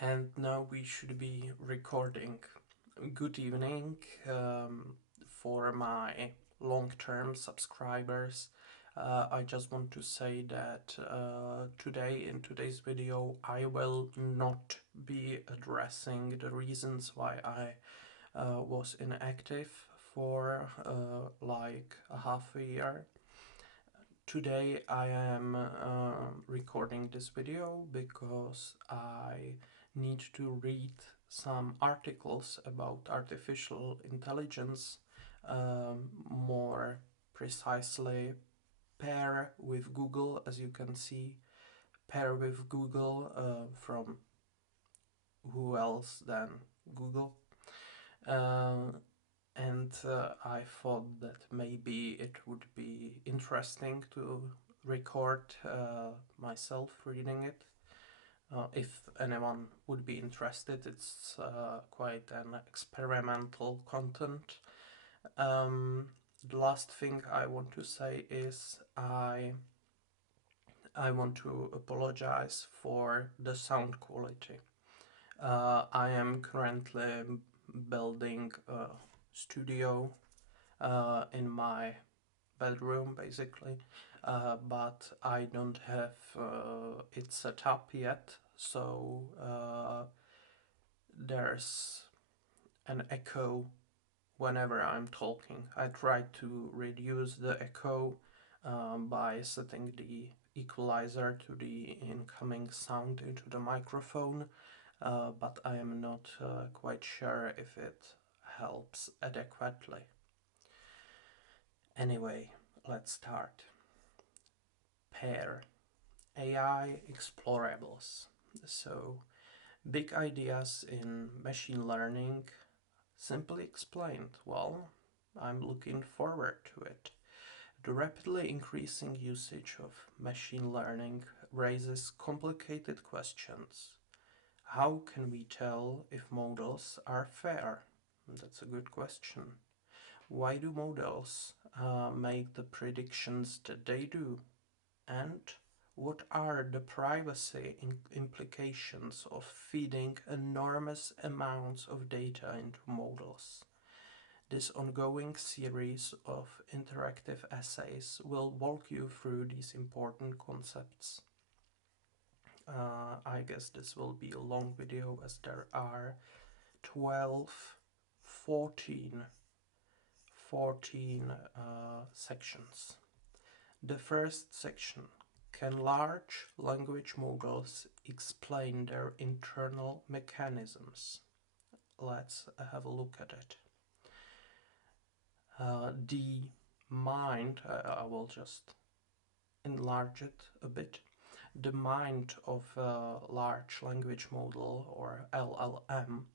And now we should be recording. Good evening for my long-term subscribers. I just want to say that today, in today's video, I will not be addressing the reasons why I was inactive for like a half a year. Today I am recording this video because I need to read some articles about artificial intelligence, more precisely pair with Google, as you can see, pair with Google from who else than Google. Uh, and I thought that maybe it would be interesting to record myself reading it. If anyone would be interested, it's quite an experimental content. The last thing I want to say is I want to apologize for the sound quality. I am currently building a studio in my bedroom basically, but I don't have it set up yet, so there's an echo whenever I'm talking. I try to reduce the echo by setting the equalizer to the incoming sound into the microphone, but I am not quite sure if it helps adequately. Anyway, let's start. Pair. AI explorables. So, big ideas in machine learning. Simply explained, well, I'm looking forward to it. The rapidly increasing usage of machine learning raises complicated questions. How can we tell if models are fair? That's a good question. Why do models make the predictions that they do? And what are the privacy implications of feeding enormous amounts of data into models? This ongoing series of interactive essays will walk you through these important concepts. I guess this will be a long video as there are 12, 14 sections. The first section: can large language models explain their internal mechanisms? Let's have a look at it. The mind, I will just enlarge it a bit. The mind of a large language model, or LLM,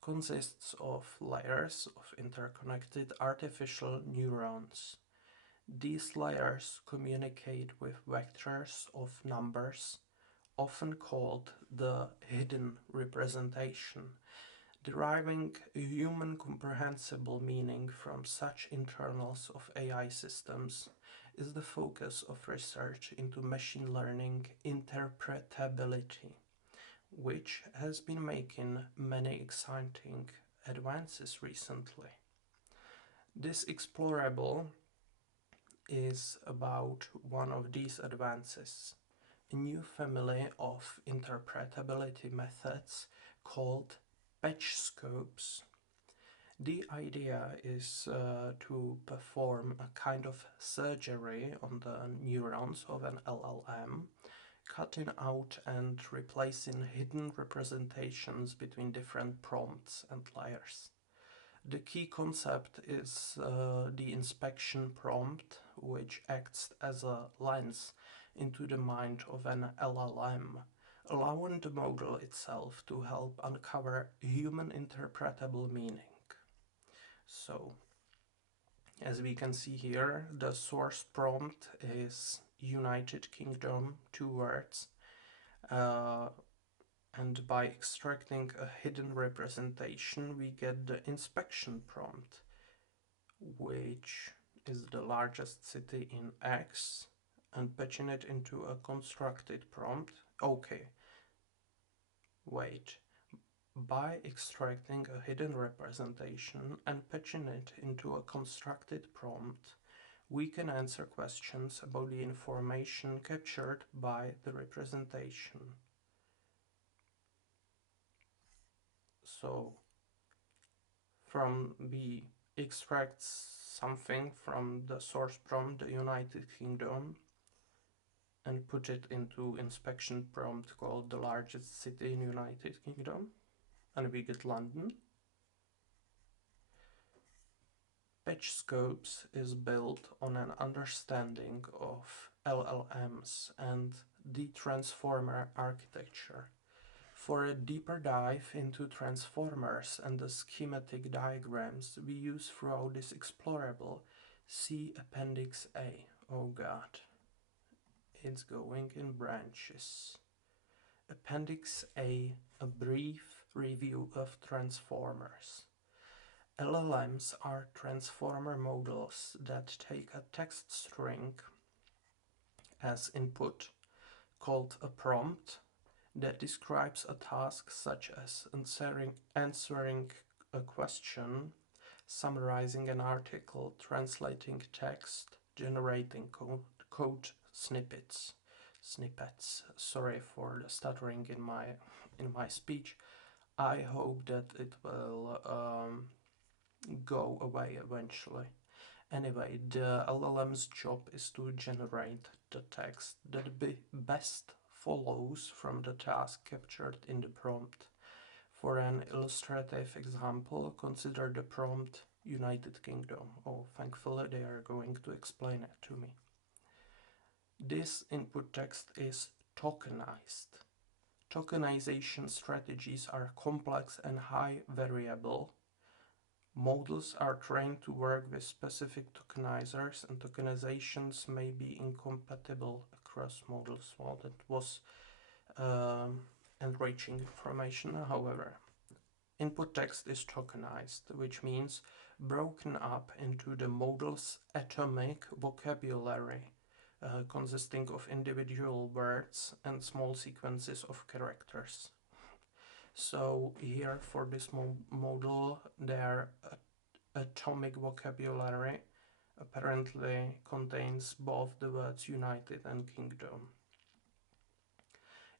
consists of layers of interconnected artificial neurons. These layers communicate with vectors of numbers, often called the hidden representation. Deriving a human comprehensible meaning from such internals of AI systems is the focus of research into machine learning interpretability, which has been making many exciting advances recently. This explorable is about one of these advances, a new family of interpretability methods called patch scopes. The idea is to perform a kind of surgery on the neurons of an LLM, cutting out and replacing hidden representations between different prompts and layers. The key concept is the inspection prompt, which acts as a lens into the mind of an LLM, allowing the model itself to help uncover human interpretable meaning. So, as we can see here, the source prompt is United Kingdom, 2 words, and by extracting a hidden representation we get the inspection prompt, which is the largest city in X, and patching it into a constructed prompt. Okay, wait, By extracting a hidden representation and patching it into a constructed prompt, we can answer questions about the information captured by the representation. So, we extract something from the source prompt, the United Kingdom, and put it into inspection prompt called the largest city in United Kingdom, and we get London. Patch Scopes is built on an understanding of LLMs and the transformer architecture. For a deeper dive into transformers and the schematic diagrams we use throughout this explorable, see Appendix A. Oh god, it's going in branches. Appendix A, a brief review of transformers. LLMs are transformer models that take a text string as input, called a prompt, that describes a task such as answering a question, summarizing an article, translating text, generating code snippets. Sorry for the stuttering in my speech. I hope that it will go away eventually. Anyway, the LLM's job is to generate the text that best follows from the task captured in the prompt. For an illustrative example, consider the prompt United Kingdom. Oh, thankfully they are going to explain it to me. This input text is tokenized. Tokenization strategies are complex and high variable. Models are trained to work with specific tokenizers, and tokenizations may be incompatible across models. Well, that was enriching information. However, input text is tokenized, which means broken up into the model's atomic vocabulary, consisting of individual words and small sequences of characters. So here for this model, their atomic vocabulary apparently contains both the words United and Kingdom.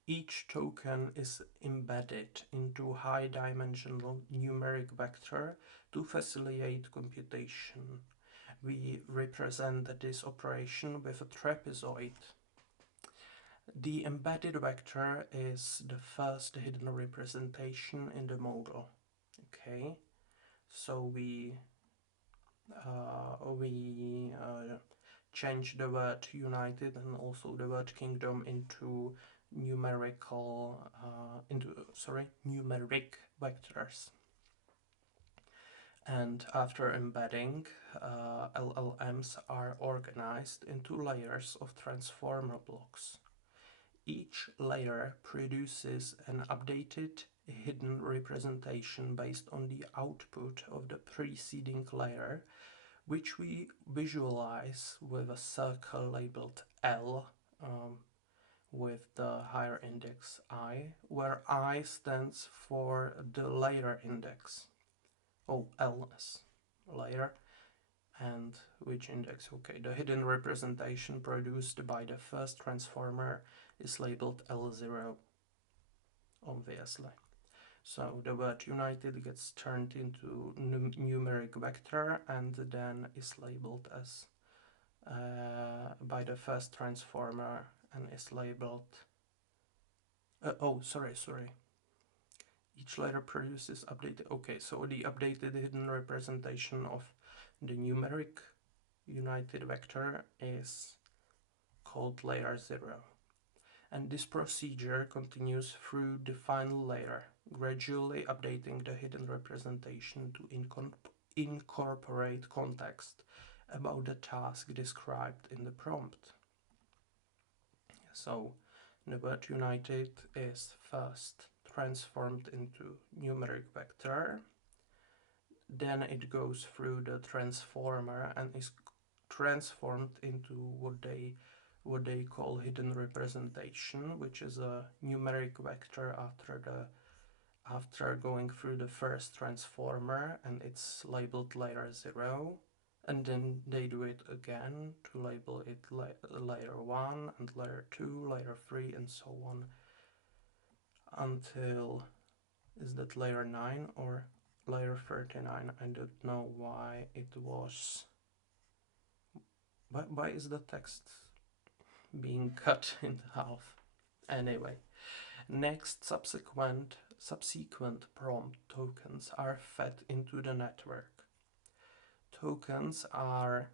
Each token is embedded into high-dimensional numeric vector to facilitate computation. We represent this operation with a trapezoid. The embedded vector is the first hidden representation in the model. Okay, so we change the word United and also the word Kingdom into numeric vectors. And after embedding, LLMs are organized into layers of transformer blocks. Each layer produces an updated hidden representation based on the output of the preceding layer, which we visualize with a circle labeled L, with the higher index I, where I stands for the layer index. Oh, L is layer, and which index? Okay, the hidden representation produced by the first transformer is labeled L0, obviously. So the word United gets turned into numeric vector and then is labeled as by the first transformer and is labeled sorry. Each layer produces updated. Okay, so the updated hidden representation of the numeric United vector is called layer 0. And this procedure continues through the final layer, gradually updating the hidden representation to incorporate context about the task described in the prompt. So the word United is first transformed into numeric vector, then it goes through the transformer and is transformed into what they call hidden representation, which is a numeric vector after the after going through the first transformer and it's labeled layer 0, and then they do it again to label it layer 1 and layer 2, layer 3 and so on until, is that layer 9 or layer 39? I don't know why it was, why is the text being cut in half? Anyway, next subsequent prompt tokens are fed into the network. Tokens are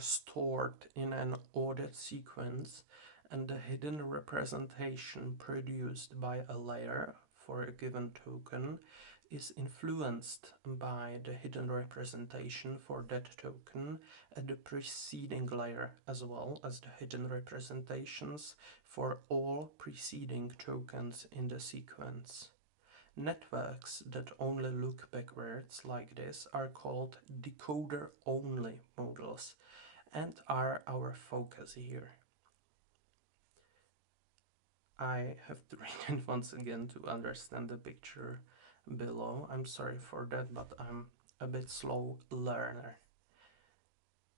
stored in an ordered sequence, and the hidden representation produced by a layer for a given token is influenced by the hidden representation for that token at the preceding layer, as well as the hidden representations for all preceding tokens in the sequence. Networks that only look backwards like this are called decoder-only models and are our focus here. I have to read it once again to understand the picture below. I'm sorry for that, but I'm a bit slow learner.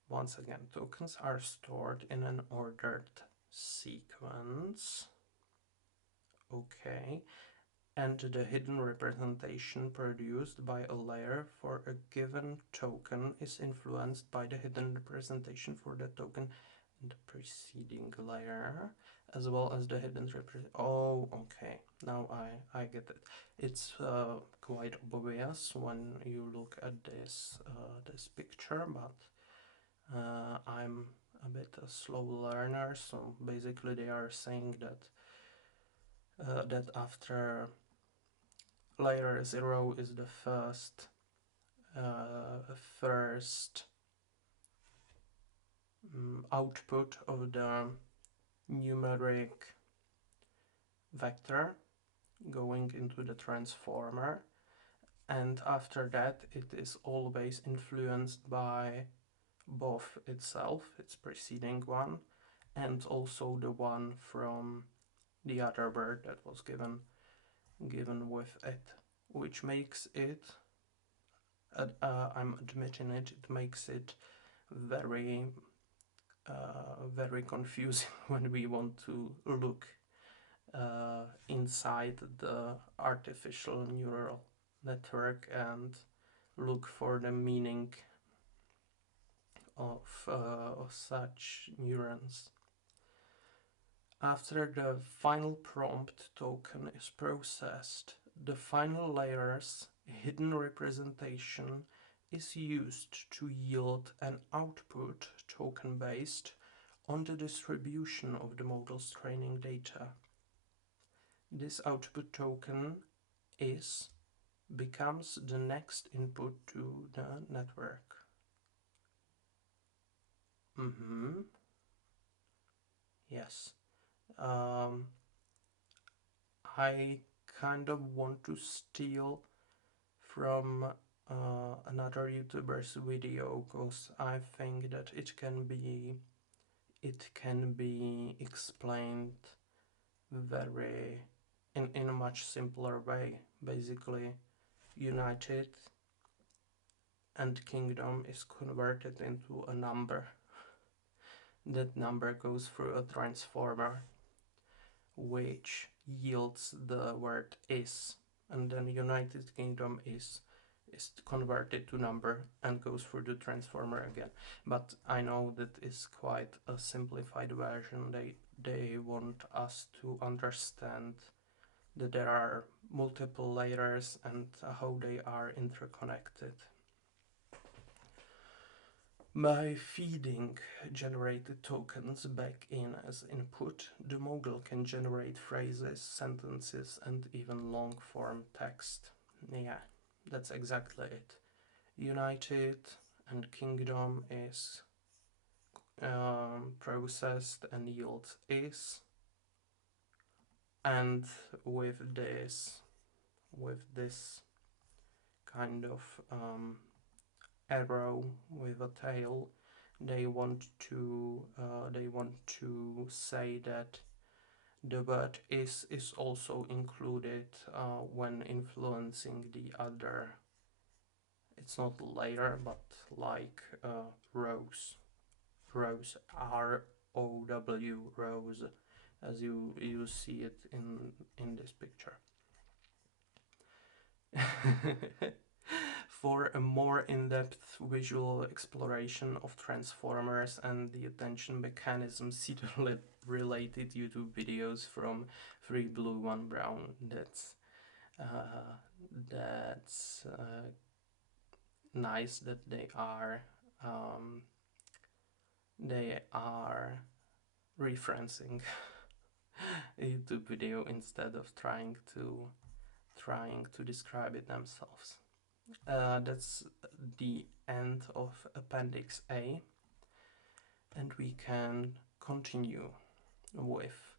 Once again, tokens are stored in an ordered sequence. Okay. And the hidden representation produced by a layer for a given token is influenced by the hidden representation for the token in the preceding layer, as well as the hidden representation. Oh, okay, now I get it. It's quite obvious when you look at this this picture, but I'm a bit a slow learner, so basically they are saying that that after layer 0 is the first output of the numeric vector going into the transformer, and after that it is always influenced by both itself, its preceding one, and also the one from the other word that was given with it, which makes it, I'm admitting it, it makes it very very confusing when we want to look inside the artificial neural network and look for the meaning of such neurons. After the final prompt token is processed, the final layer's hidden representation is used to yield an output token based on the distribution of the model's training data. This output token becomes the next input to the network. Yes. I kind of want to steal from another YouTuber's video, because I think that it can be explained very in a much simpler way. Basically, United and Kingdom is converted into a number. That number goes through a transformer which yields the word is, and then United Kingdom is converted to number and goes through the transformer again. But I know that is quite a simplified version. They want us to understand that there are multiple layers and how they are interconnected. By feeding generated tokens back in as input, the model can generate phrases, sentences, and even long-form text. Yeah, that's exactly it. United and Kingdom is processed and yields is, and with this kind of arrow with a tail, they want to say that The word is also included when influencing the other. It's not layer, but like rows. Rows, R-O-W, rows, as you see it in this picture. For a more in-depth visual exploration of transformers and the attention mechanism, see the related YouTube videos from 3 Blue 1 Brown. That's nice that they are referencing a YouTube video instead of trying to describe it themselves. That's the end of Appendix A, and we can continue with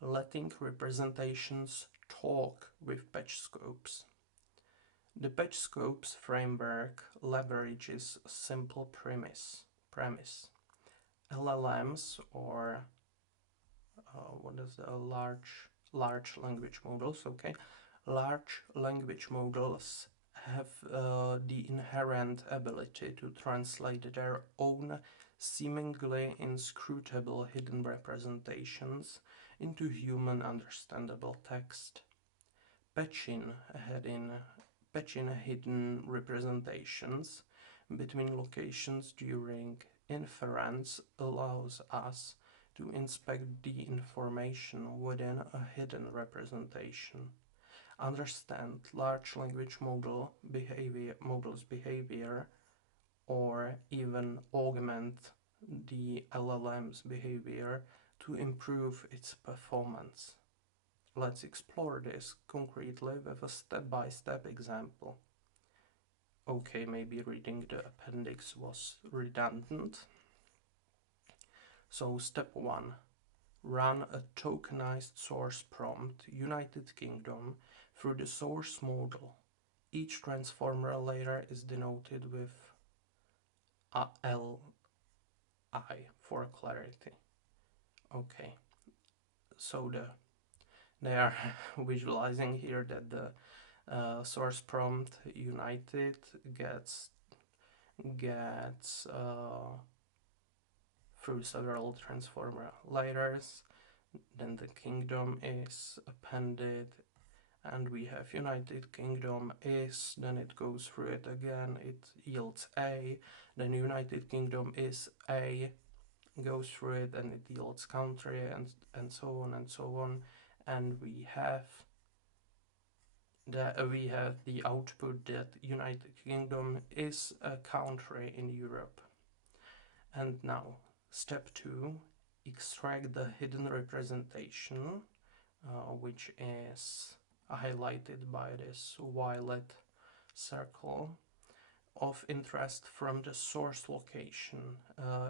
letting representations talk with patch scopes. The patch scopes framework leverages a simple premise. LLMs, or what is a large language models, okay? Large language models have the inherent ability to translate their own seemingly inscrutable hidden representations into human understandable text. Patching hidden representations between locations during inference allows us to inspect the information within a hidden representation, understand large language models' behavior, or even augment the LLM's behavior to improve its performance. Let's explore this concretely with a step-by-step example. Okay, maybe reading the appendix was redundant. So step 1. Run a tokenized source prompt United Kingdom through the source model. Each transformer layer is denoted with a LI for clarity. Okay, so they are visualizing here that the source prompt United gets through several transformer layers, then the kingdom is appended, and we have United Kingdom is, then it goes through it again, it yields A, then United Kingdom is A, goes through it, and it yields country, and so on and so on, and we have the output that United Kingdom is a country in Europe. And now, step 2, extract the hidden representation, which is highlighted by this violet circle, of interest from the source location.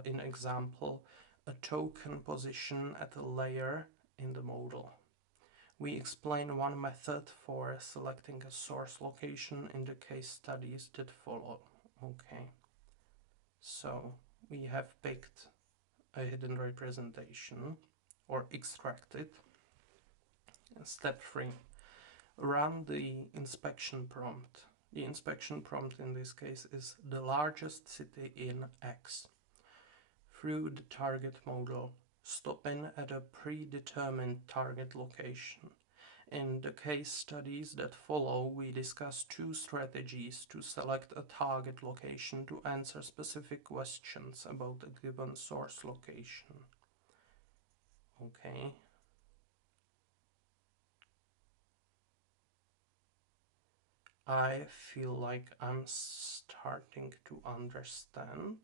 In example, a token position at a layer in the model. We explain one method for selecting a source location in the case studies that follow. Okay, so we have picked a hidden representation, or extracted. Step 3. Run the inspection prompt. The inspection prompt in this case is the largest city in X. Through the target model, stop in at a predetermined target location. In the case studies that follow, we discuss 2 strategies to select a target location to answer specific questions about a given source location. Okay. I feel like I'm starting to understand.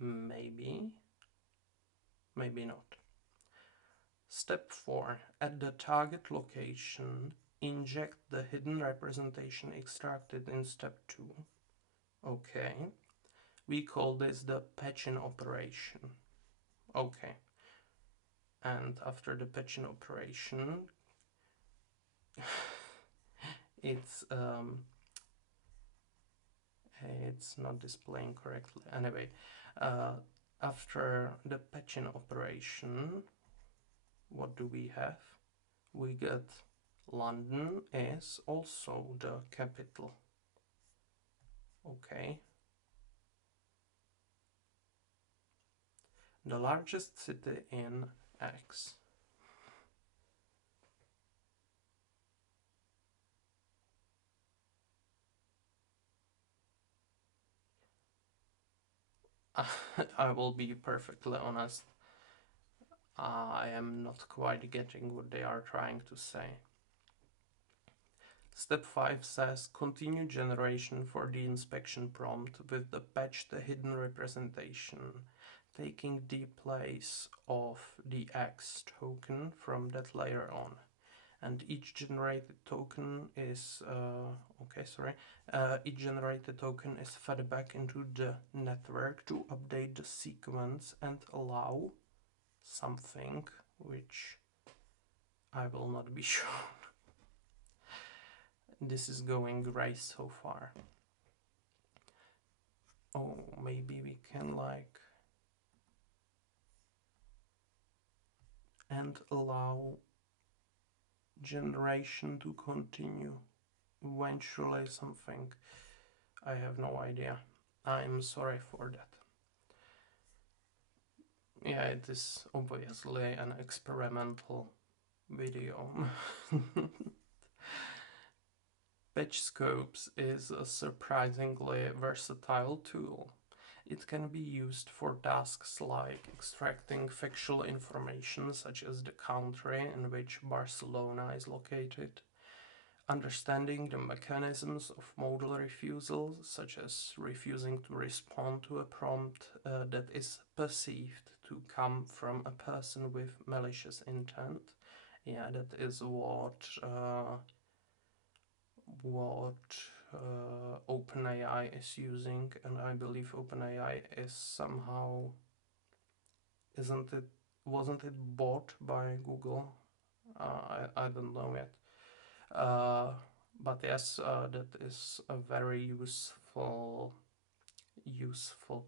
Maybe. Maybe not. Step 4. At the target location, inject the hidden representation extracted in step 2. Okay. We call this the patching operation. Okay. And after the patching operation, it's not displaying correctly. Anyway, after the patching operation, what do we have? We get London is also the capital. Okay. The largest city in X. I will be perfectly honest. I am not quite getting what they are trying to say. Step 5 says continue generation for the inspection prompt with the patched hidden representation, taking the place of the X token from that layer on. And each generated token is each generated token is fed back into the network to update the sequence and allow something which I will not be shown. This is going great so far. Oh, maybe we can like and allow generation to continue. Eventually something. I have no idea. I'm sorry for that. Yeah, it is obviously an experimental video. PatchScopes is a surprisingly versatile tool. It can be used for tasks like extracting factual information such as the country in which Barcelona is located, understanding the mechanisms of modal refusal, such as refusing to respond to a prompt that is perceived to come from a person with malicious intent. Yeah, that is what OpenAI is using, and I believe OpenAI is somehow, wasn't it bought by Google? I don't know yet. But yes, that is a very useful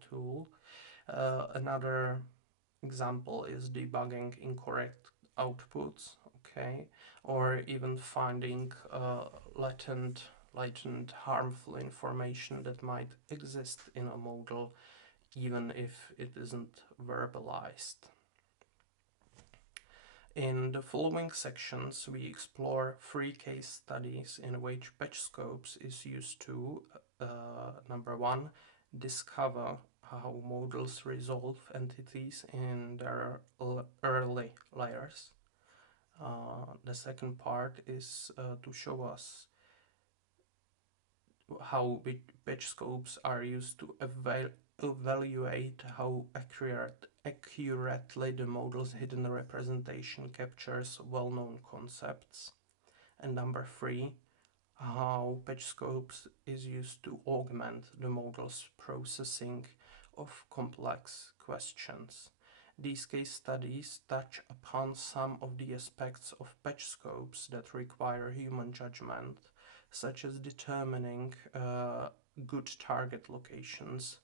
tool. Another example is debugging incorrect outputs, okay, or even finding latent harmful information that might exist in a model even if it isn't verbalized. In the following sections, we explore 3 case studies in which PatchScopes is used to, number 1, discover how models resolve entities in their early layers. The second part is to show us how PatchScopes are used to evaluate how accurately the model's hidden representation captures well-known concepts. And number 3, how PatchScopes is used to augment the model's processing of complex questions. These case studies touch upon some of the aspects of PatchScopes that require human judgment, such as determining good target locations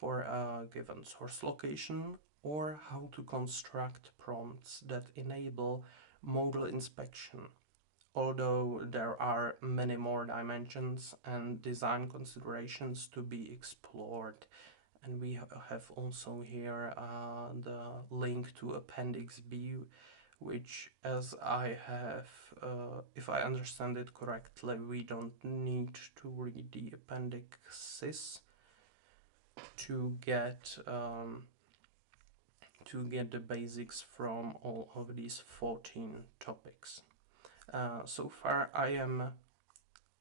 for a given source location, or how to construct prompts that enable model inspection. Although there are many more dimensions and design considerations to be explored. And we have also here the link to Appendix B, which, as I have, if I understand it correctly, we don't need to read the appendixes to get the basics from all of these 14 topics. So far I am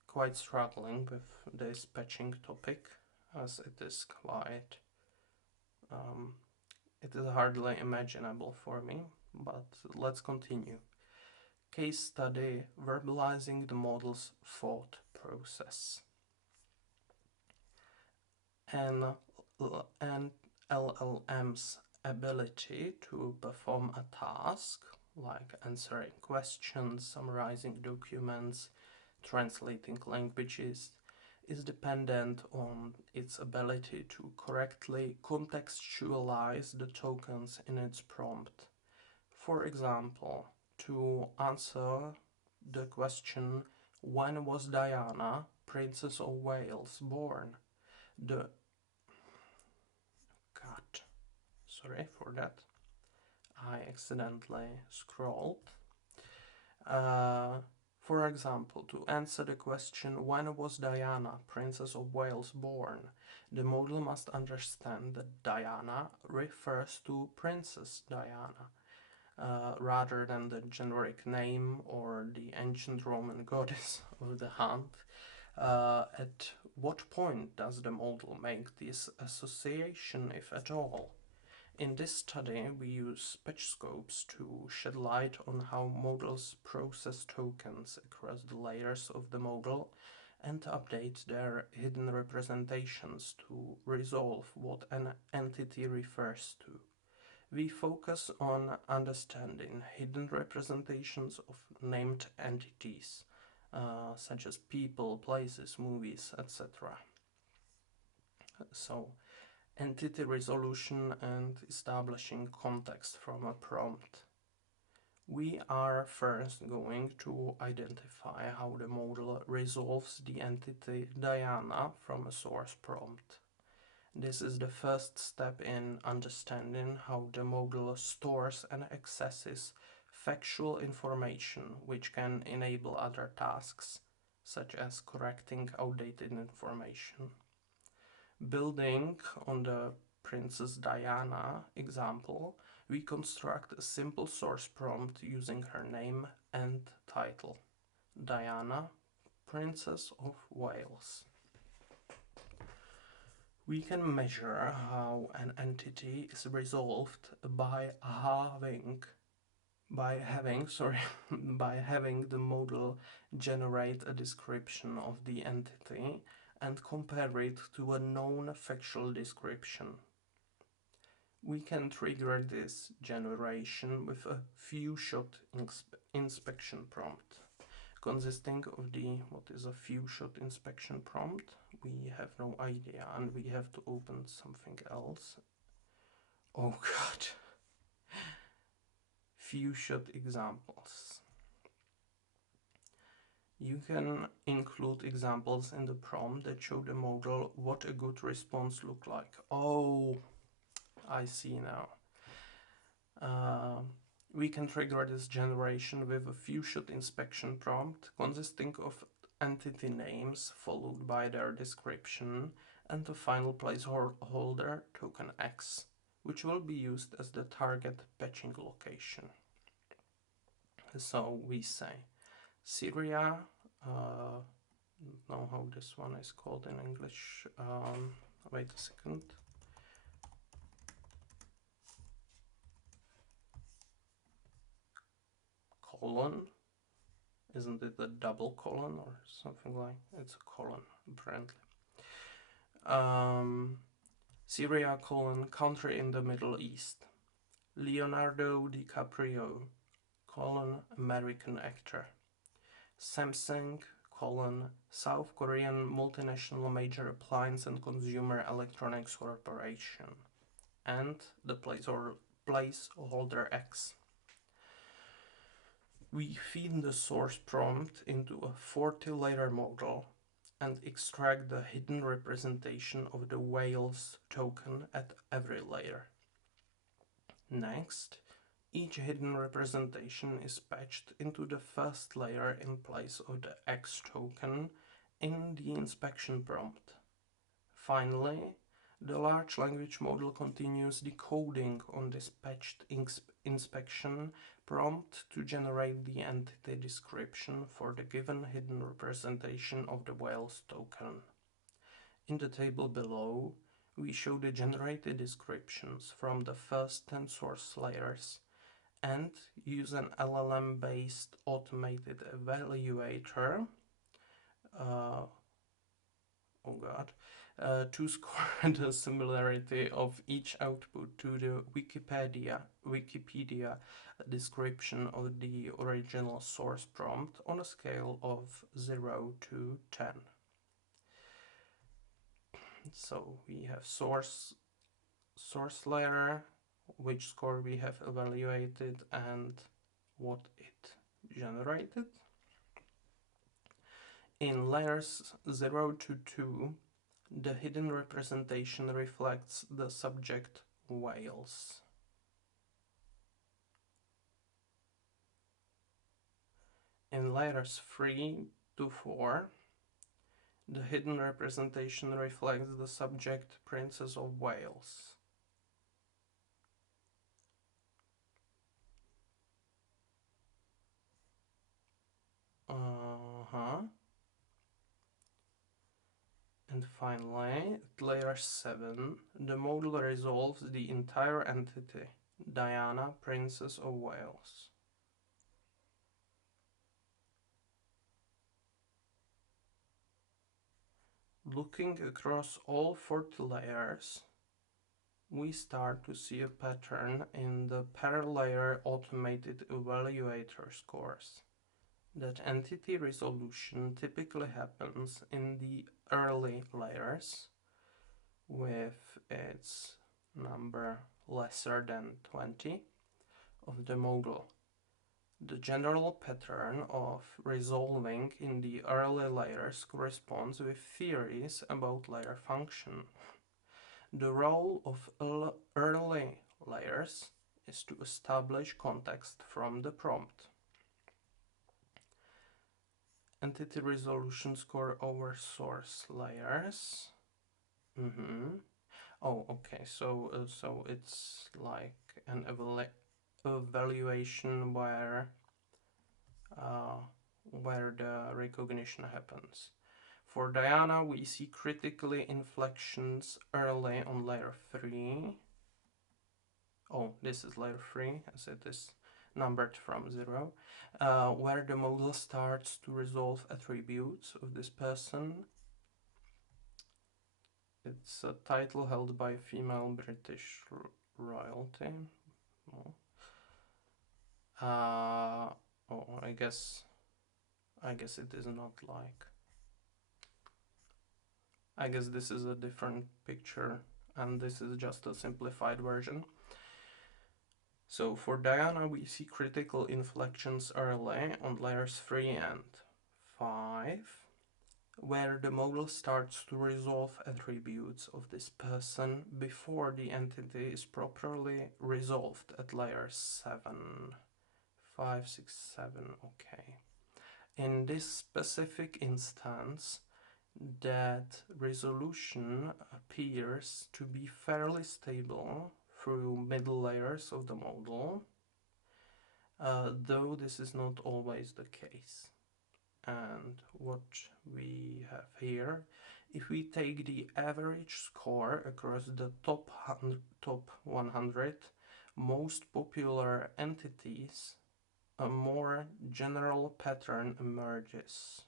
quite struggling with this patching topic, as it is quite it is hardly imaginable for me, but let's continue. Case study: verbalizing the model's thought process. An LLM's ability to perform a task like answering questions, summarizing documents, translating languages is dependent on its ability to correctly contextualize the tokens in its prompt. For example, to answer the question, when was Diana, Princess of Wales, born? The God, sorry for that. I accidentally scrolled. For example, to answer the question, when was Diana, Princess of Wales, born? The model must understand that Diana refers to Princess Diana, rather than the generic name or the ancient Roman goddess of the hunt. At what point does the model make this association, if at all? In this study, we use spectroscopes to shed light on how models process tokens across the layers of the model and update their hidden representations to resolve what an entity refers to. We focus on understanding hidden representations of named entities, such as people, places, movies, etc. So, entity resolution and establishing context from a prompt. We are first going to identify how the model resolves the entity Diana from a source prompt. This is the first step in understanding how the model stores and accesses factual information which can enable other tasks, such as correcting outdated information. Building on the Princess Diana example, we construct a simple source prompt using her name and title. Diana, Princess of Wales. We can measure how an entity is resolved by having the model generate a description of the entity and compare it to a known factual description. We can trigger this generation with a few-shot inspection prompt. Consisting of what is a few-shot inspection prompt, we have no idea, and we have to open something else. Oh god. Few-shot examples. You can include examples in the prompt that show the model what a good response look like. Oh, I see now. We can trigger this generation with a few-shot inspection prompt consisting of entity names followed by their description and the final placeholder token X, which will be used as the target patching location. So we say Syria, don't know how this one is called in English, wait a second. Colon, isn't it a double colon or something like? It's a colon apparently. Syria colon, country in the Middle East. Leonardo DiCaprio colon, American actor. Samsung colon, South Korean multinational major appliance and consumer electronics corporation. And the placeholder X. We feed the source prompt into a 40-layer model and extract the hidden representation of the Wales token at every layer. Next, each hidden representation is patched into the first layer in place of the X token in the inspection prompt. Finally, the large language model continues decoding on this patched inspection prompt to generate the entity description for the given hidden representation of the Wales token. In the table below, we show the generated descriptions from the first 10 source layers and use an LLM-based automated evaluator to score the similarity of each output to the Wikipedia description of the original source prompt on a scale of 0 to 10. So we have source layer, which score we have evaluated and what it generated. In layers 0 to 2, the hidden representation reflects the subject whales. In layers 3 to 4, the hidden representation reflects the subject Princess of Wales. And finally, at layer 7, the model resolves the entire entity, Diana, Princess of Wales. Looking across all 40 layers, we start to see a pattern in the per-layer automated evaluator scores. That entity resolution typically happens in the early layers with its number lesser than 20 of the model. The general pattern of resolving in the early layers corresponds with theories about layer function. The role of early layers is to establish context from the prompt. Entity resolution score over source layers. Oh, okay. So it's like an evaluation where the recognition happens. For Diana, we see critically inflections early on layer 3. Oh, this is layer 3, as it is numbered from 0, where the model starts to resolve attributes of this person. It's a title held by female British royalty. Oh, I guess it is not like. I guess this is a different picture, and this is just a simplified version. So for Diana, we see critical inflections early on layers 3 and 5, where the model starts to resolve attributes of this person before the entity is properly resolved at layer 7. 5, 6, 7, okay. In this specific instance, that resolution appears to be fairly stable through middle layers of the model, though this is not always the case. And what we have here, if we take the average score across the top 100 most popular entities, a more general pattern emerges.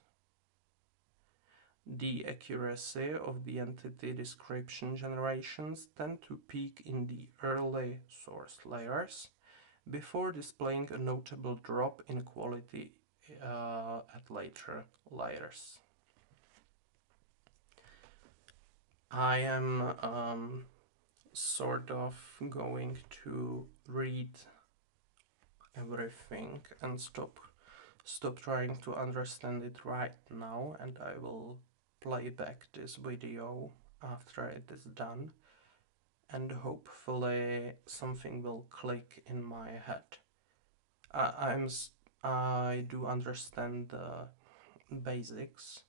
The accuracy of the entity description generations tend to peak in the early source layers before displaying a notable drop in quality at later layers. I am sort of going to read everything and stop trying to understand it right now, and I will play back this video after it is done, and hopefully something will click in my head. I do understand the basics,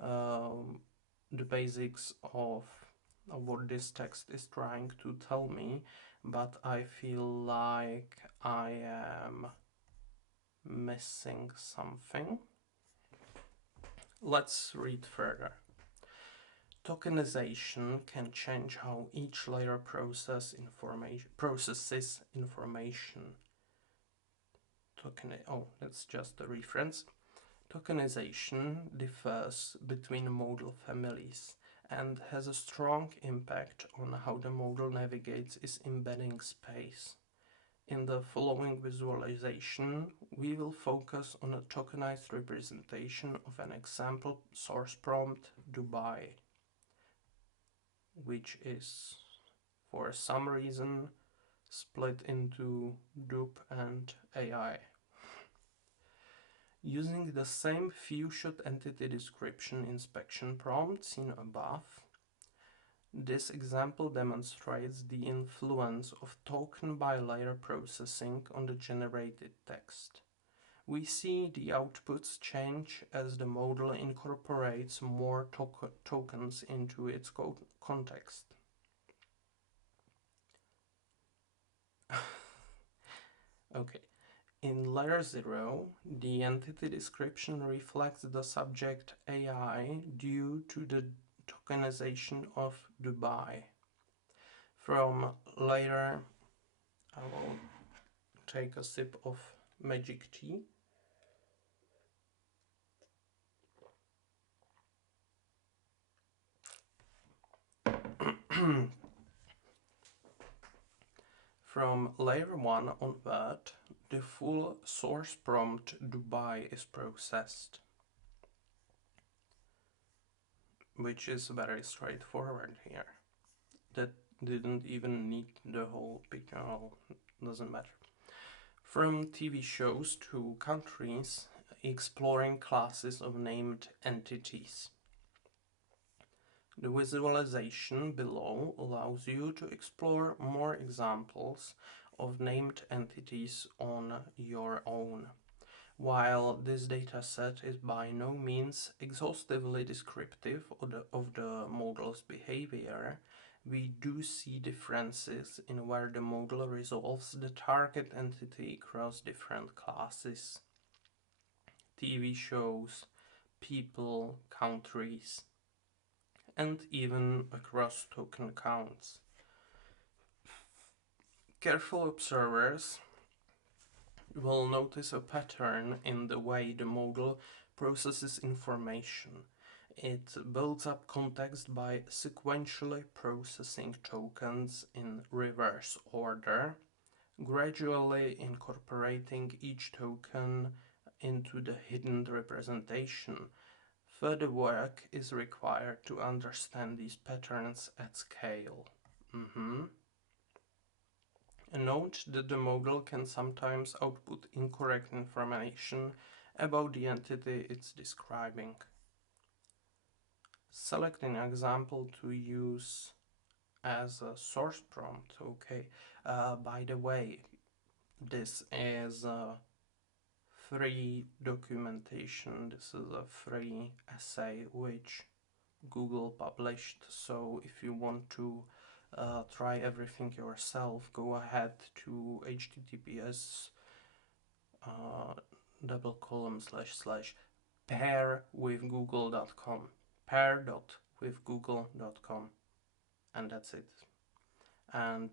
of what this text is trying to tell me, but I feel like I am missing something. Let's read further. Tokenization can change how each layer processes information. That's just a reference. Tokenization differs between model families and has a strong impact on how the model navigates its embedding space. In the following visualization, we will focus on a tokenized representation of an example source prompt Dubai, which is for some reason split into DUP and AI. Using the same few-shot entity description inspection prompt seen above, this example demonstrates the influence of token bilayer processing on the generated text. We see the outputs change as the model incorporates more tokens into its context. Okay. In layer 0, the entity description reflects the subject AI due to the tokenization of Dubai. From layer, I will take a sip of magic tea. From layer 1 onward, the full source prompt Dubai is processed, which is very straightforward here. That didn't even need the whole picture, doesn't matter. From TV shows to countries, exploring classes of named entities. The visualization below allows you to explore more examples of named entities on your own. While this dataset is by no means exhaustively descriptive of the model's behavior, we do see differences in where the model resolves the target entity across different classes, TV shows, people, countries, and even across token counts. Careful observers will notice a pattern in the way the model processes information. It builds up context by sequentially processing tokens in reverse order, gradually incorporating each token into the hidden representation. Further work is required to understand these patterns at scale. Note that the model can sometimes output incorrect information about the entity it's describing. Select an example to use as a source prompt. Okay, by the way, this is a free documentation. This is a free essay which Google published, so if you want to try everything yourself, go ahead to https://pairwithgoogle.com, pair.withgoogle.com, and that's it. And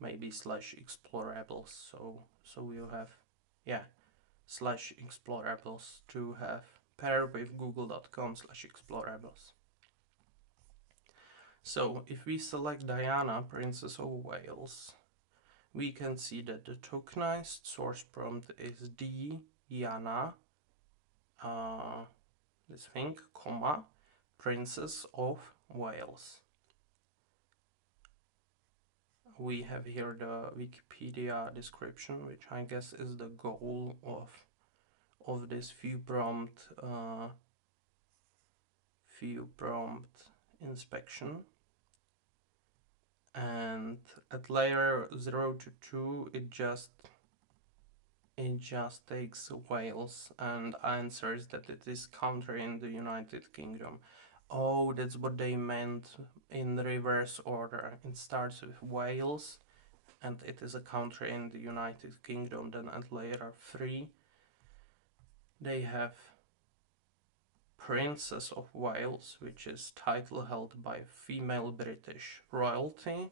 maybe /explorables, so you have, yeah, /explorables to have pairwithgoogle.com/explorables. So if we select Diana, Princess of Wales, we can see that the tokenized source prompt is Diana, this thing, comma, Princess of Wales. We have here the Wikipedia description, which I guess is the goal of this few prompt inspection. And at layer 0 to 2, it just takes Wales and answers that it is country in the United Kingdom. Oh, that's what they meant in reverse order. It starts with Wales and it is a country in the United Kingdom. Then at layer 3 they have Princess of Wales, which is title held by female British royalty.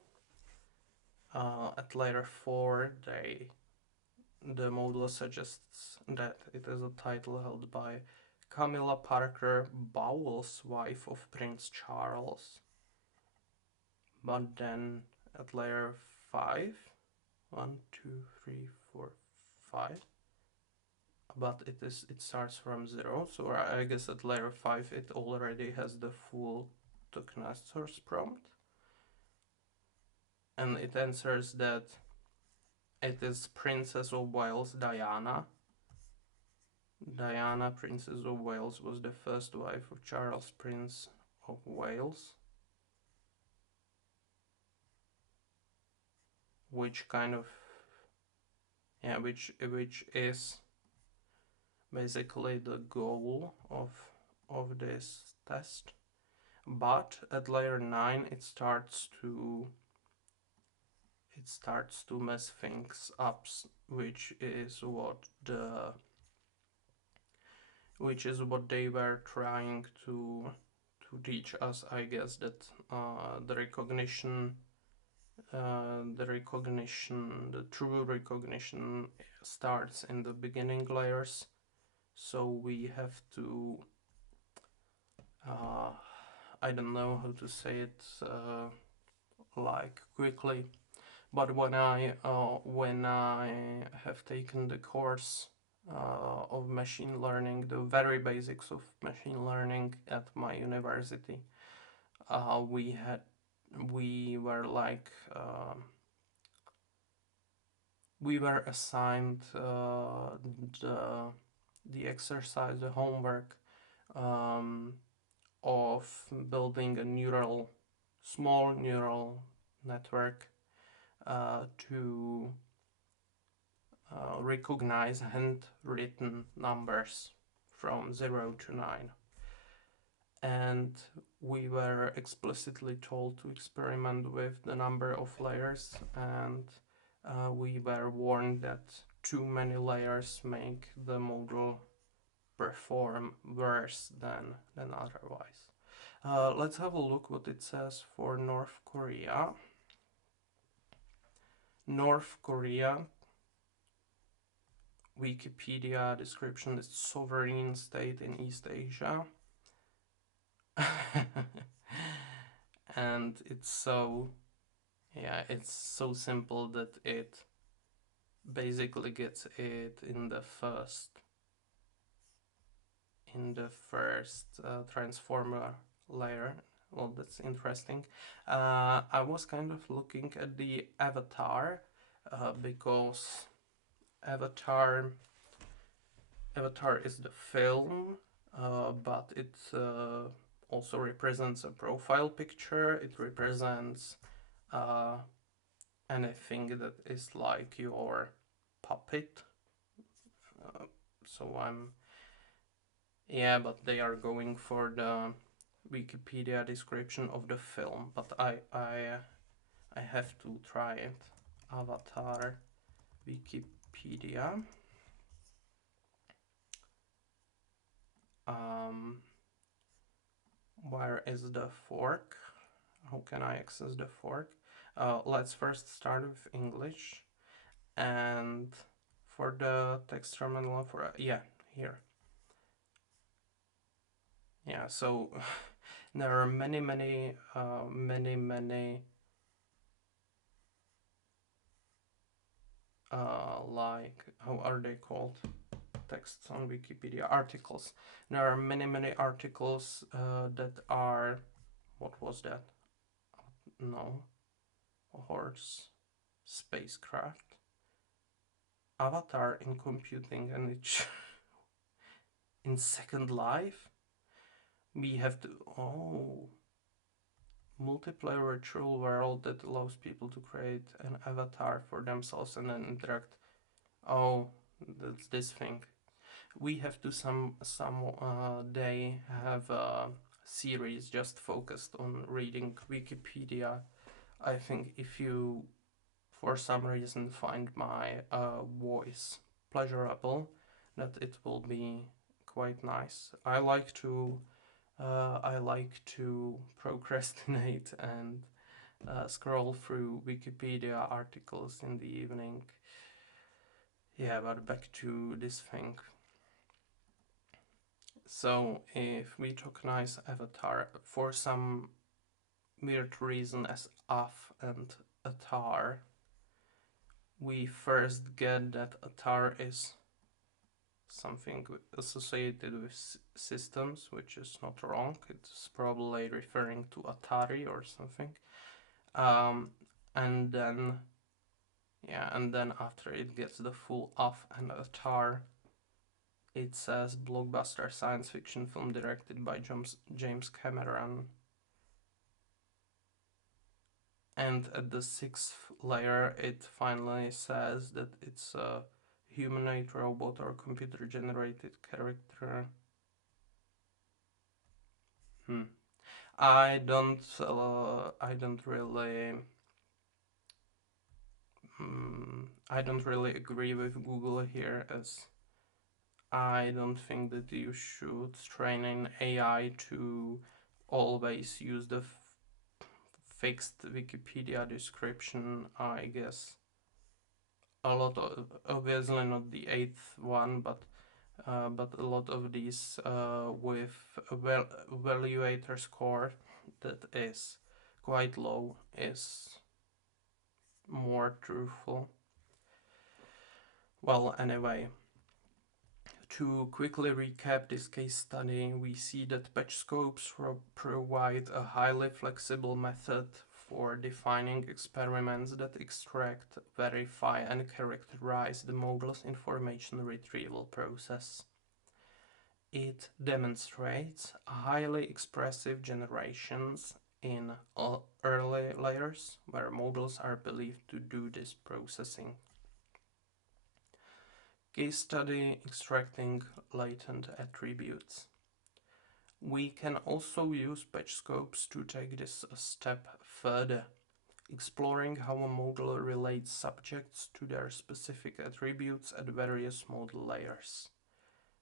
At layer 4 the model suggests that it is a title held by Camilla Parker Bowles, wife of Prince Charles. But then at layer 5, 1, 2, 3, 4, 5, but it starts from 0, so I guess at layer 5 it already has the full tokenized source prompt, and it answers that it is Princess of Wales Diana. Diana, Princess of Wales, was the first wife of Charles, Prince of Wales. Which kind of, yeah, which is basically the goal of this test. But at layer 9 it starts to mess things up, which is what they were trying to teach us, I guess, that the true recognition starts in the beginning layers. So we have to, I don't know how to say it like quickly, but when I have taken the course of machine learning, the very basics of machine learning at my university, we were assigned the exercise, the homework of building a small neural network to recognize handwritten numbers from 0 to 9. And we were explicitly told to experiment with the number of layers, and we were warned that too many layers make the model perform worse than otherwise. Let's have a look what it says for North Korea. North Korea, Wikipedia description is sovereign state in East Asia. And it's so simple that it basically gets it in the first transformer layer. Well, that's interesting. I was kind of looking at the Avatar because Avatar is the film, but it also represents a profile picture. It represents anything that is like your puppet. But they are going for the Wikipedia description of the film, but I have to try it. Avatar Wikipedia. Where is the fork? How can I access the fork? Let's first start with English, and for the text terminal, here. Yeah, so there are many like, how are they called? Texts on Wikipedia, articles. There are many articles that are, what was that? No, horse, spacecraft, Avatar in computing, and it's in Second Life. We have to multiplayer virtual world that allows people to create an avatar for themselves and then interact. Oh, that's this thing. We have to some day have a series just focused on reading Wikipedia. I think if you for some reason find my voice pleasurable, that it will be quite nice. I like to procrastinate and scroll through Wikipedia articles in the evening. Yeah, but back to this thing. So if we tokenize avatar for some weird reason as af and atar, we first get that atar is something associated with systems, which is not wrong. It's probably referring to Atari or something. And then, Yeah, and then after it gets the full off and a tar, it says blockbuster science fiction film directed by James Cameron. And at the 6th layer, it finally says that it's a humanoid robot or computer generated character. I don't really I don't really agree with Google here, as I don't think that you should train an AI to always use the fixed Wikipedia description. I guess a lot of, obviously not the 8th one, but a lot of these with a evaluator score that is quite low is more truthful. Well, anyway, to quickly recap this case study, we see that patch scopes provide a highly flexible method for defining experiments that extract, verify, and characterize the model's information retrieval process. It demonstrates highly expressive generations in early layers where models are believed to do this processing. Case study extracting latent attributes. We can also use patch scopes to take this a step further, exploring how a model relates subjects to their specific attributes at various model layers.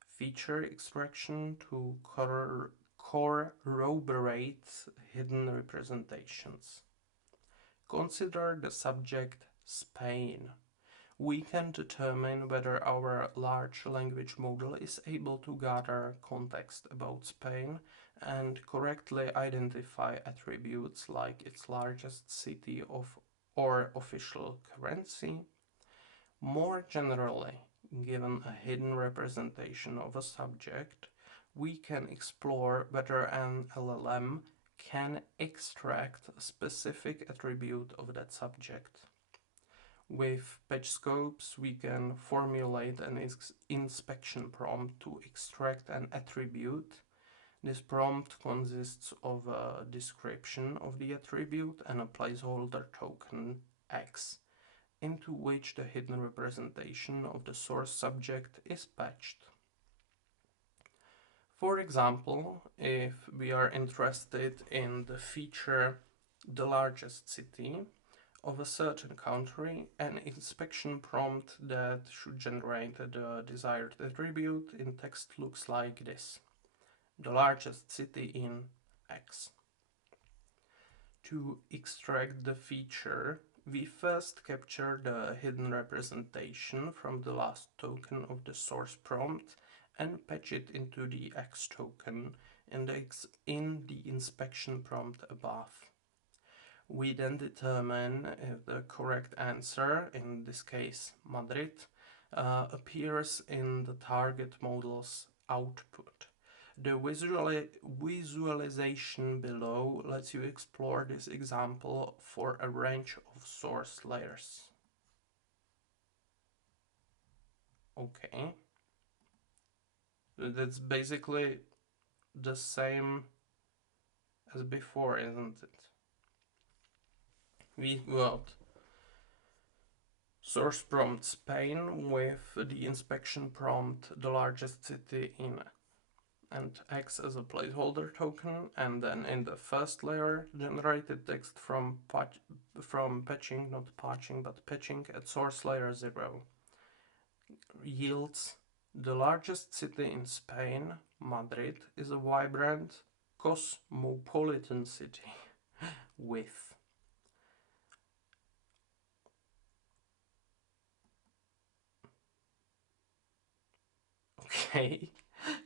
Feature extraction to corroborate hidden representations. Consider the subject Spain. We can determine whether our large language model is able to gather context about Spain and correctly identify attributes like its largest city or official currency. More generally, given a hidden representation of a subject, we can explore whether an LLM can extract a specific attribute of that subject. With patch scopes, we can formulate an inspection prompt to extract an attribute. This prompt consists of a description of the attribute and a placeholder token X, into which the hidden representation of the source subject is patched. For example, if we are interested in the feature the largest city of a certain country, an inspection prompt that should generate the desired attribute in text looks like this: the largest city in X. To extract the feature, we first capture the hidden representation from the last token of the source prompt and patch it into the X token in the inspection prompt above. We then determine if the correct answer, in this case Madrid, appears in the target model's output. The visualization below lets you explore this example for a range of source layers. Okay. That's basically the same as before, isn't it? We got source prompt Spain with the inspection prompt the largest city in and X as a placeholder token, and then in the first layer generated text from patching, not patching, but patching at source layer 0 yields the largest city in Spain, Madrid, is a vibrant cosmopolitan city with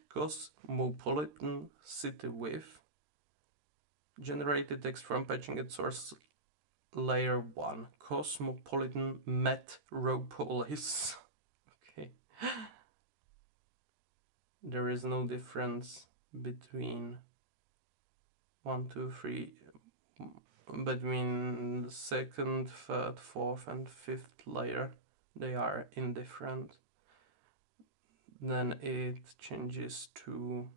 cosmopolitan city with generated text from patching at source layer 1 cosmopolitan metropolis. Okay, there is no difference between 1, 2, 3, between the second, third, fourth, and fifth layer, they are indifferent. Then it changes to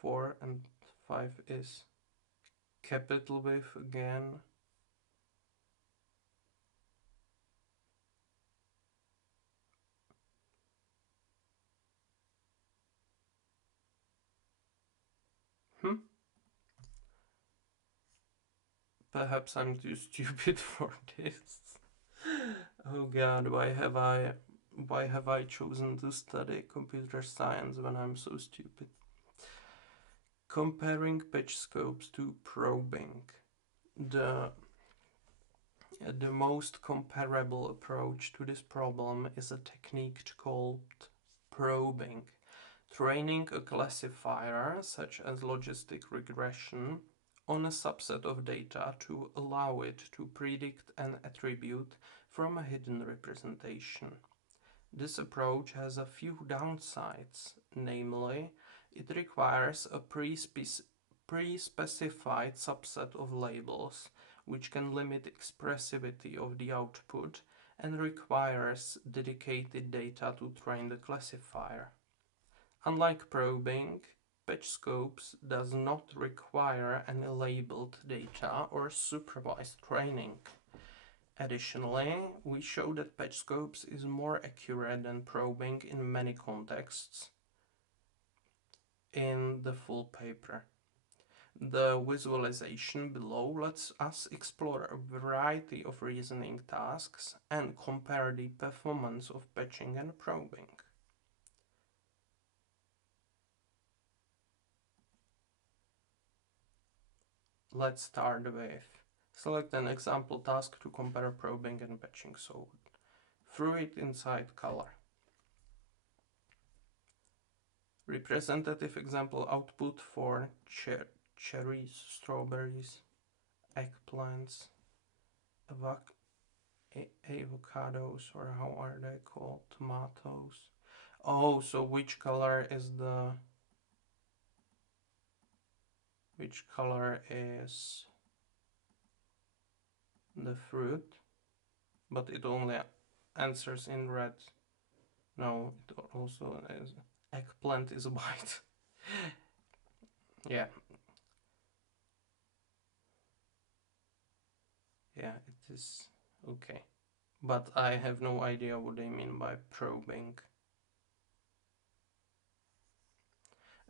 4, and 5 is capital width again. Perhaps I'm too stupid for this. Oh god, why have I chosen to study computer science when I'm so stupid? Comparing pitch scopes to probing. The most comparable approach to this problem is a technique called probing. Training a classifier, such as logistic regression, on a subset of data to allow it to predict an attribute from a hidden representation. This approach has a few downsides, namely, it requires a pre-specified subset of labels, which can limit expressivity of the output, and requires dedicated data to train the classifier. Unlike probing, pitch scopes does not require any labeled data or supervised training. Additionally, we show that pitch scopes is more accurate than probing in many contexts in the full paper. The visualization below lets us explore a variety of reasoning tasks and compare the performance of pitching and probing. Let's start with select an example task to compare probing and pitching. So fruit inside color. Representative example output for cherries, strawberries, eggplants, avocados, or how are they called? Tomatoes. Oh, so which color is the fruit? But it only answers in red. No, it also is eggplant is white. Yeah. Yeah, it is okay. But I have no idea what they mean by probing.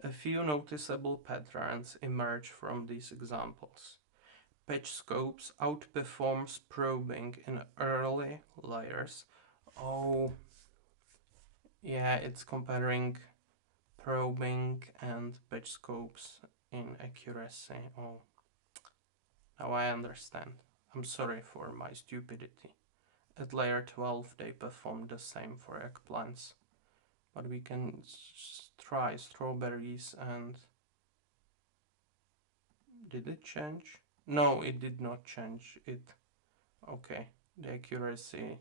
A few noticeable patterns emerge from these examples. Pitch scopes outperforms probing in early layers. Oh, yeah, it's comparing probing and pitch scopes in accuracy. Oh, now I understand. I'm sorry for my stupidity. At layer 12 they perform the same for eggplants. But we can try strawberries and... Did it change? No, it did not change. Okay, the accuracy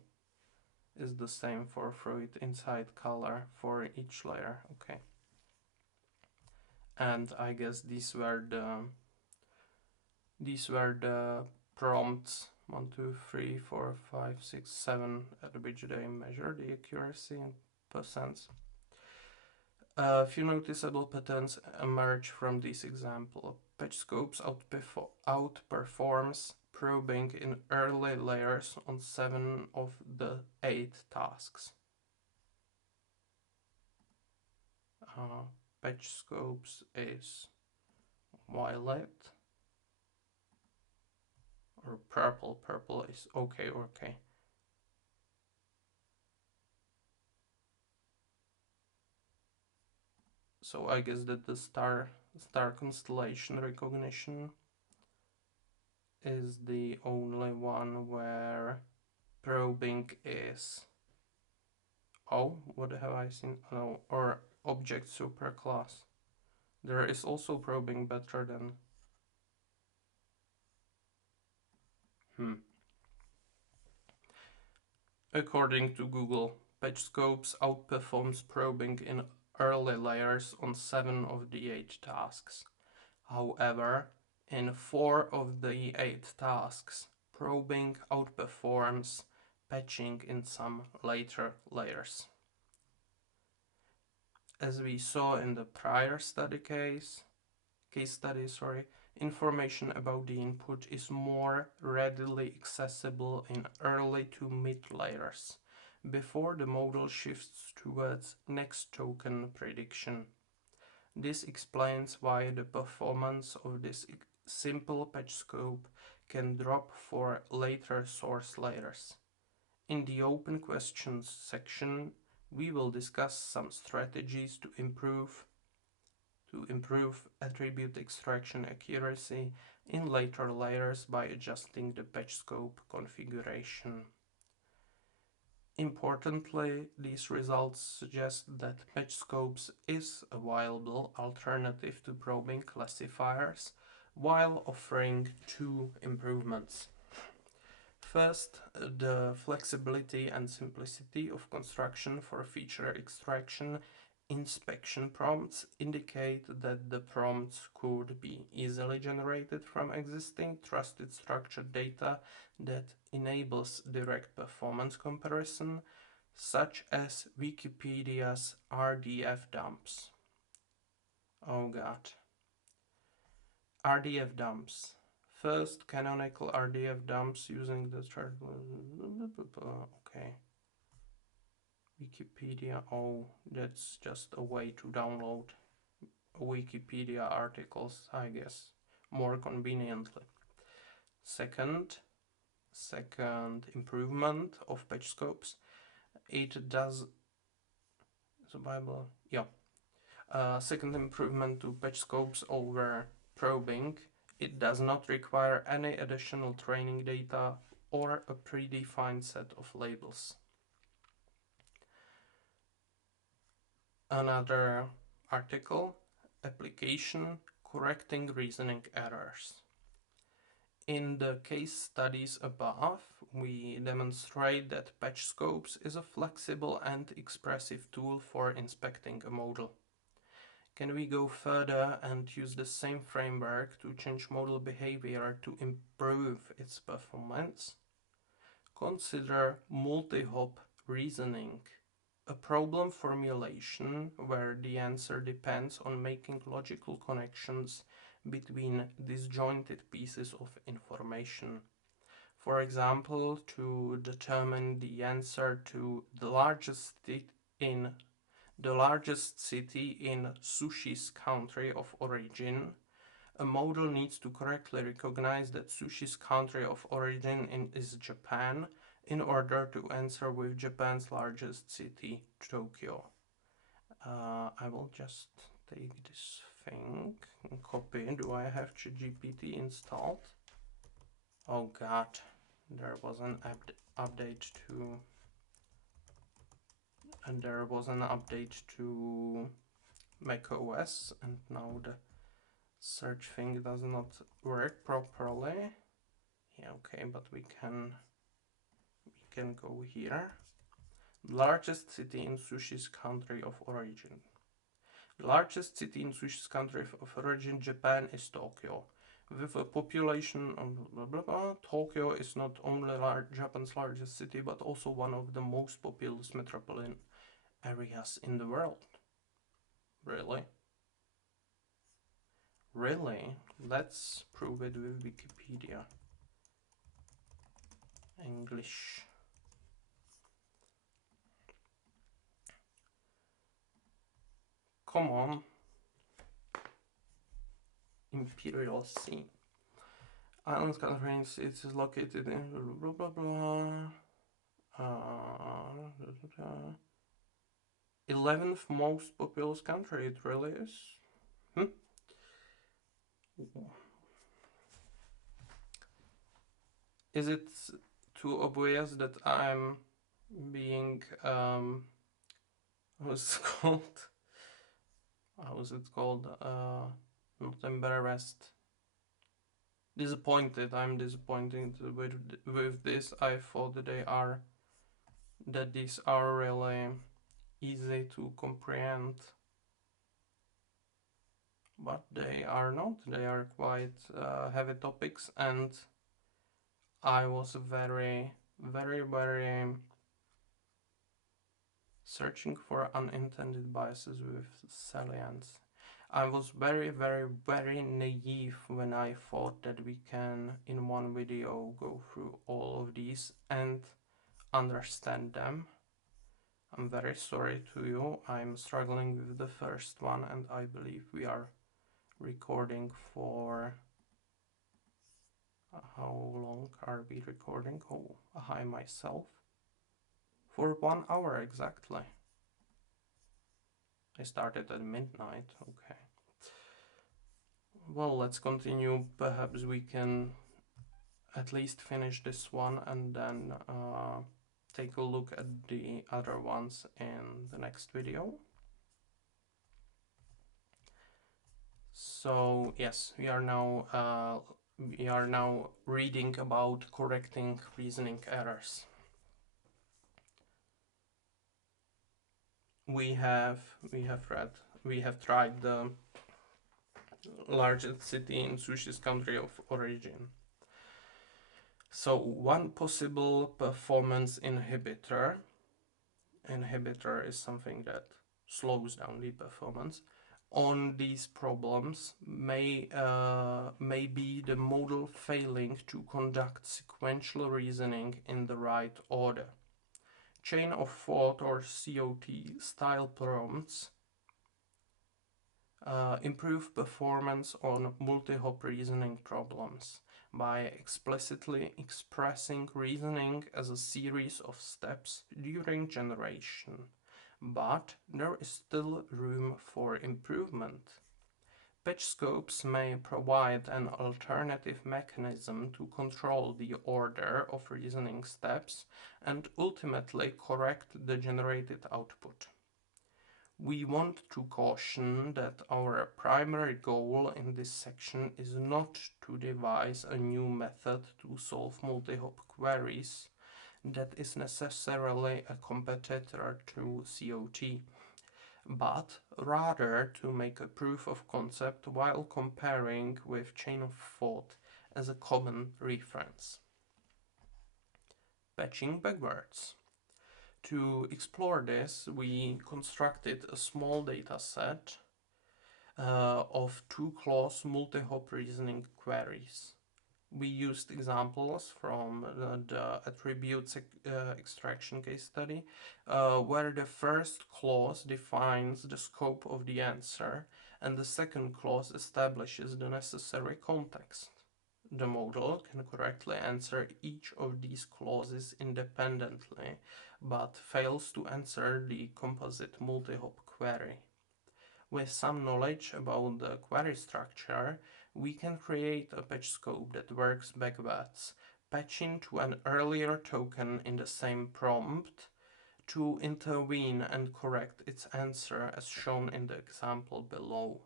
is the same for fruit inside color for each layer. Okay. And I guess these were the prompts 1, 2, 3, 4, 5, 6, 7 at which they measure the accuracy in percents. A few noticeable patterns emerge from this example. Pitch scopes outperforms probing in early layers on 7 of the 8 tasks. Pitch scopes is violet or purple. Purple is okay. So I guess that the star constellation recognition is the only one where probing is... Oh, what have I seen? Oh, or object superclass. There is also probing better than... According to Google, pitch scopes outperforms probing in early layers on 7 of the 8 tasks. However, in 4 of the 8 tasks, probing outperforms patching in some later layers. As we saw in the prior case study, information about the input is more readily accessible in early to mid layers, before the model shifts towards next token prediction. This explains why the performance of this simple patch scope can drop for later source layers. In the open questions section, we will discuss some strategies to improve attribute extraction accuracy in later layers by adjusting the patch scope configuration. Importantly, these results suggest that patch scopes is a viable alternative to probing classifiers while offering 2 improvements. First, the flexibility and simplicity of construction for feature extraction inspection prompts indicate that the prompts could be easily generated from existing trusted structured data that enables direct performance comparison, such as Wikipedia's RDF dumps. Oh god. RDF dumps. First, canonical RDF dumps using the okay. Wikipedia, oh, that's just a way to download Wikipedia articles, I guess, more conveniently. Second improvement of patch scopes, it does the Bible, yeah. Second improvement to patch scopes over probing, it does not require any additional training data or a predefined set of labels. Another article, application correcting reasoning errors. In the case studies above, we demonstrate that patch scopes is a flexible and expressive tool for inspecting a model. Can we go further and use the same framework to change model behavior to improve its performance? Consider multi-hop reasoning, a problem formulation where the answer depends on making logical connections between disjointed pieces of information. For example, to determine the answer to the largest city in Sushi's country of origin, a model needs to correctly recognize that Sushi's country of origin is Japan in order to answer with Japan's largest city, Tokyo. I will just take this thing and copy. Do I have ChatGPT installed? Oh god, there was an update to... And there was an update to macOS, and now the search thing does not work properly. Yeah, okay, but we can go here. Largest city in Sushi's country of origin. The largest city in Sushi's country of origin, Japan, is Tokyo. With a population of blah blah blah, Tokyo is not only Japan's largest city, but also one of the most populous metropolitan areas in the world. Really? Really? Let's prove it with Wikipedia. English. Come on. Imperial Sea. Islands country it is located in blah blah blah. 11th most populous country, it really is. Is it too obvious that I'm being what's it called? How's it called? Not embarrassed. Disappointed. I'm disappointed with this. I thought that these are really easy to comprehend, but they are not. They are quite heavy topics, and I was very, very, very searching for unintended biases with salience. I was very, very, very naive when I thought that we can, in one video, go through all of these and understand them. I'm very sorry to you. I'm struggling with the first one, and I believe we are recording for... how long are we recording? Oh, hi myself. For 1 hour exactly. I started at midnight, okay. Well, let's continue. Perhaps we can at least finish this one and then take a look at the other ones in the next video. So yes, we are now reading about correcting reasoning errors. We have tried the largest city in Sushi's country of origin. So one possible performance inhibitor is something that slows down the performance on these problems may be the model failing to conduct sequential reasoning in the right order. Chain of thought or COT style prompts improve performance on multi-hop reasoning problems by explicitly expressing reasoning as a series of steps during generation. But there is still room for improvement. Patch scopes may provide an alternative mechanism to control the order of reasoning steps and ultimately correct the generated output. We want to caution that our primary goal in this section is not to devise a new method to solve multi-hop queries that is necessarily a competitor to COT, but rather to make a proof of concept while comparing with chain of thought as a common reference. Patching backwards. To explore this, we constructed a small data set of two-clause multi-hop reasoning queries. We used examples from the attributes extraction case study, where the first clause defines the scope of the answer and the second clause establishes the necessary context. The model can correctly answer each of these clauses independently, but fails to answer the composite multi-hop query. With some knowledge about the query structure, we can create a patch scope that works backwards, patching to an earlier token in the same prompt to intervene and correct its answer as shown in the example below.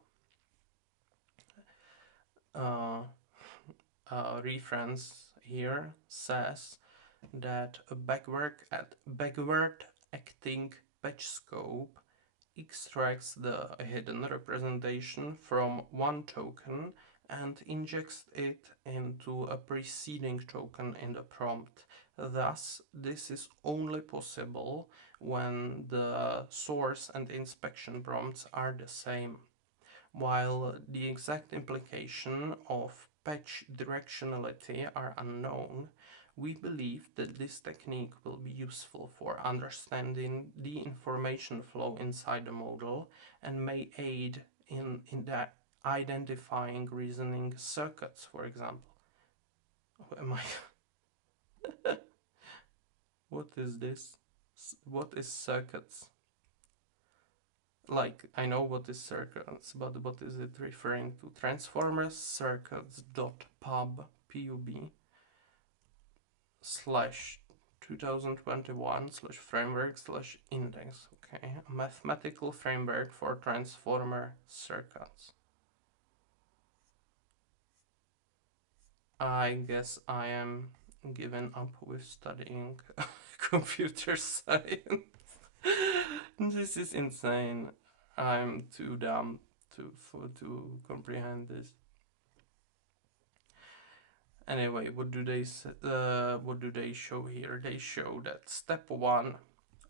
Reference here says that a backward acting patch scope extracts the hidden representation from one token and injects it into a preceding token in the prompt. Thus, this is only possible when the source and inspection prompts are the same. While the exact implication of patch directionality are unknown, we believe that this technique will be useful for understanding the information flow inside the model and may aid in the identifying reasoning circuits, for example. Am I... What is this? What is circuits? Like, I know what is circuits, but what is it referring to? Transformers circuits.pub slash 2021 slash framework slash index. Okay, a mathematical framework for transformer circuits. I guess I am given up with studying computer science. This is insane. I'm too dumb to comprehend this. Anyway, what do they show here? They show that step 1,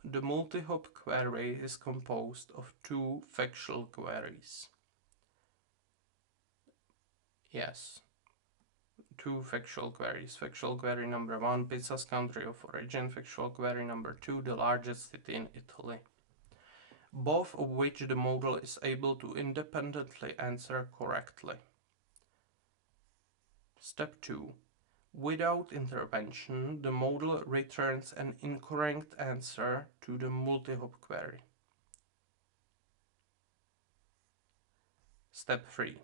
the multi-hop query is composed of 2 factual queries. Yes, 2 factual queries. Factual query number 1, pizza's country of origin. Factual query number 2, the largest city in Italy. Both of which the model is able to independently answer correctly. Step 2. Without intervention, the model returns an incorrect answer to the multi-hop query. Step 3.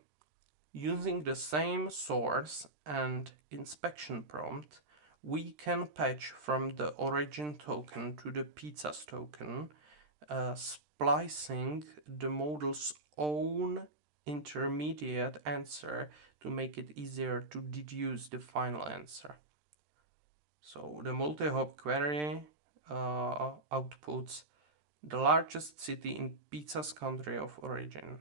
Using the same source and inspection prompt, we can patch from the origin token to the pizzas token, splicing the model's own intermediate answer to make it easier to deduce the final answer. So the multi-hop query outputs the largest city in pizza's country of origin.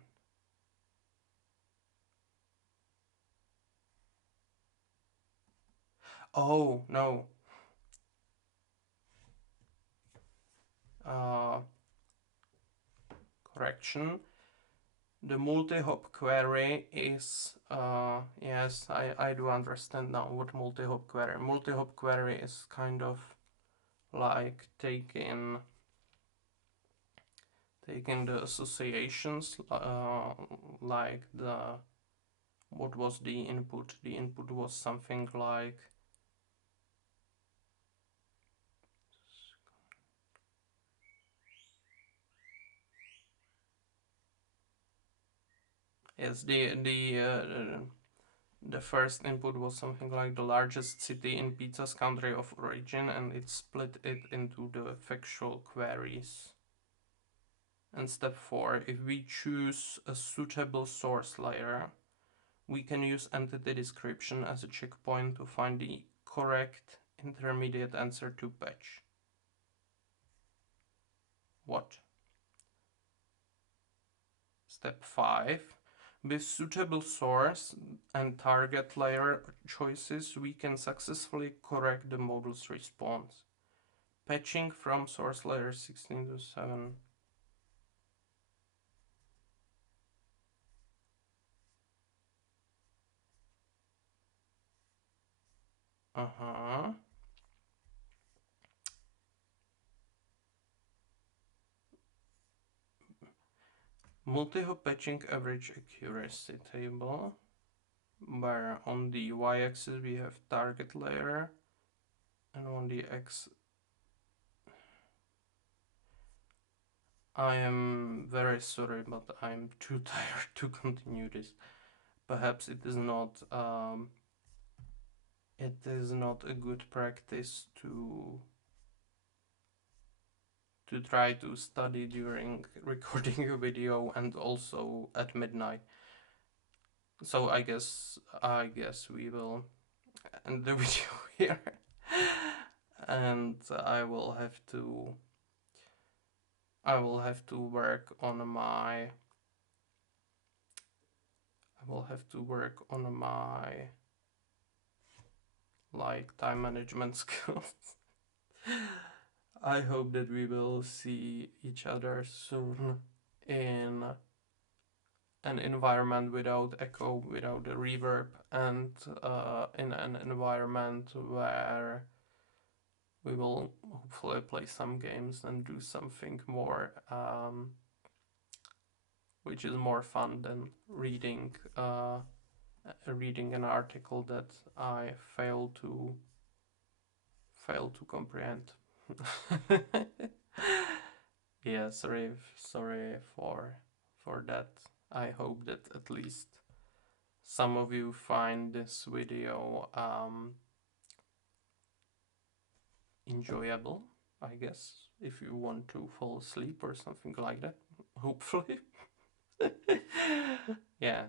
Oh, no. Correction. The multi-hop query is, yes, I do understand now what multi-hop query. Multi-hop query is kind of like taking the associations, like what was the input? The input was something like yes, the first input was something like the largest city in pizza's country of origin, and it split it into the factual queries. And step 4, if we choose a suitable source layer, we can use entity description as a checkpoint to find the correct intermediate answer to patch. What? Step 5. With suitable source and target layer choices, we can successfully correct the model's response. Patching from source layer 16 to 7. Multi-hop patching average accuracy table, where on the y-axis we have target layer, and on the x, I am very sorry, but I'm too tired to continue this. Perhaps it is not a good practice to try to study during recording a video and also at midnight. So I guess we will end the video here. And I will have to work on my like time management skills. I hope that we will see each other soon in an environment without echo, without the reverb, and in an environment where we will hopefully play some games and do something more, which is more fun than reading an article that I fail to comprehend. Yeah, sorry for that. I hope that at least some of you find this video enjoyable, I guess, if you want to fall asleep or something like that, hopefully. Yeah,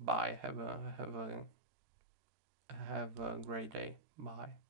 bye, have a great day, bye.